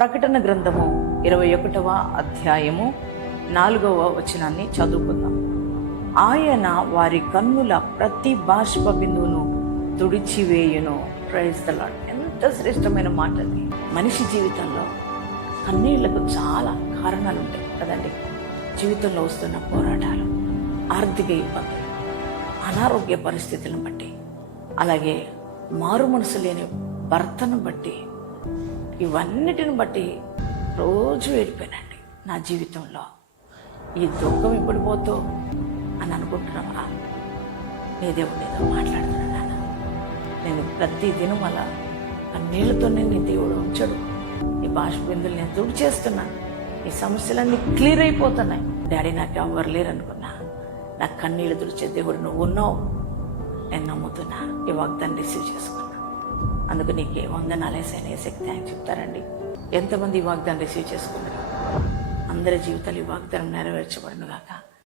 ప్రకటన గ్రంథము 21వ అధ్యాయము 4వ వచనాన్ని చదువుకుందాం. ఆయన వారి కన్నుల ప్రతి బాష్ప బిందువును తుడిచివేయును. Praise the lord. ఎంత శ్రేష్టమైన మాట అది. మనిషి జీవితంలో కన్నీళ్లకు చాలా కారణాలు ఉంటాయి కదండి. జీవితంలో వస్తున్న పోరాటాలు, ఆర్థిక ఇబ్బందులు, అనారోగ్య పరిస్థితులను బట్టి, అలాగే మారు మనసు లేని భర్తను బట్టి, ఇవన్నిటిని బట్టి రోజు ఏడిపోయానండి. నా జీవితంలో ఈ దుఃఖం ఎప్పుడు పోతో అని అనుకుంటున్నావా? నీ దేవుడు ఏదో మాట్లాడుతున్నాను. నేను ప్రతి దినం అలా కన్నీళ్లతోనే నీ దేవుడు ఉంచడు. ఈ బాష్ప బిందులు నేను తుడి చేస్తున్నాను. ఈ సమస్యలన్నీ క్లియర్ అయిపోతున్నాయి. డాడీ నాకు ఎవరు లేరు అనుకున్నా, నాకు కన్నీళ్ళు తుడిచే దేవుడు నువ్వు ఉన్నావు. నేను నమ్ముతున్నా. ఈ వాగ్దాన్ని రిసీవ్ చేసుకున్నా. అందుకు నీకే వందనాలేసైనా ఏసైకి థ్యాంక్స్ చెప్తారండి. ఎంతమంది ఈ వాగ్దాన్ని రిసీవ్ చేసుకున్నారు? అందరి జీవితాలు ఈ వాగ్దానం నెరవేర్చబడును గాక.